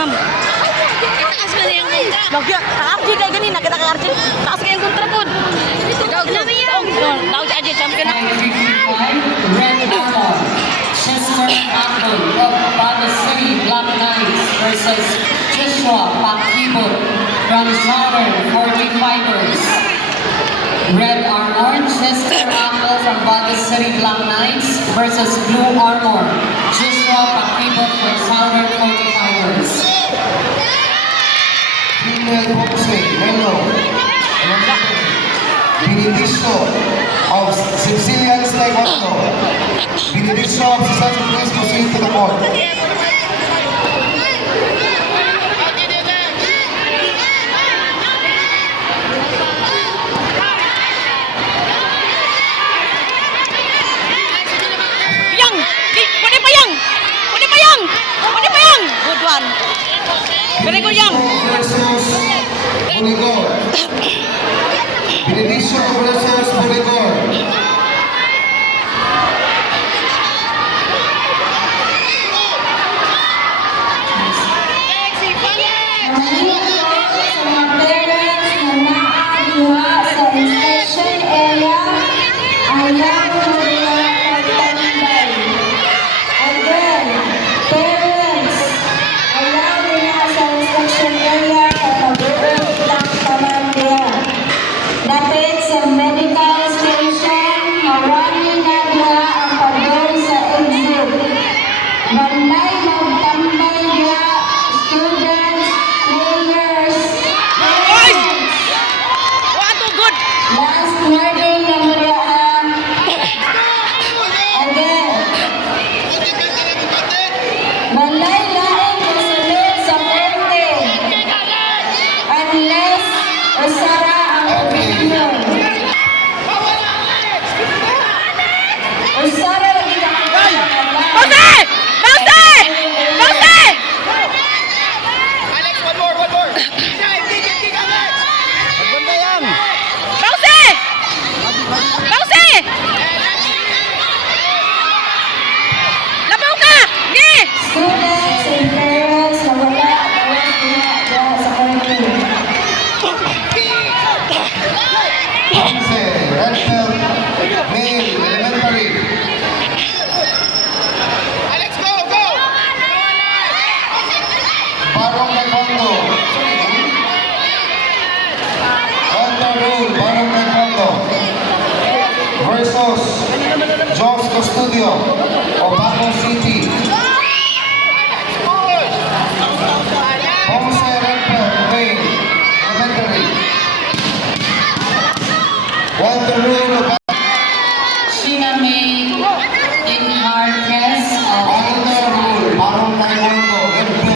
ma'am. Taas mo na yung kontra. Lagi, ka-RJ kayo ganina, kita ka-RJ. Taas kayo yung kontra po. Dami yan. Daw si RJ, champion na. 955, Red Apple, Chester Apple of Baga City Black Knights versus Joshua Pakibot from Southern 45ers. Red Armor, Chester Apple from Baga City Black Knights versus Blue Armor, Joshua Pakibot from Southern 45ers. Female boxing, hello. Benedicto of Sicilian Taekwondo. Benedicto of Sicilian please proceed to the court. Yang! Pwede pa yang! Pwede pa yang! Pwede pa yang! Good one. Very good yang. Versus Buligor. Benedicto versus Buligor. Dapat sa medical station, marami na diha ang pagdol sa exit. Walay magtambay diha, students, players, parents. Wow, too good. Last warning na mo diha. Again. Walay laing kasunod sa korte. Unless usara ang opinion. Usara lagi ka Bause! Bause! Bause! Alex, one more. Magbanda yan. Bause! Bause! Labaw ka! Gi! students and parents na wala ang oras diha sa korte. Ponce, Red Belt, Male, Elementary. Alex, go! Barong Taekwondo. On the rule, Barong Taekwondo. Versus Jos Custodio of Baco City. Ponce, Red Belt, Male, Elementary. On the rule of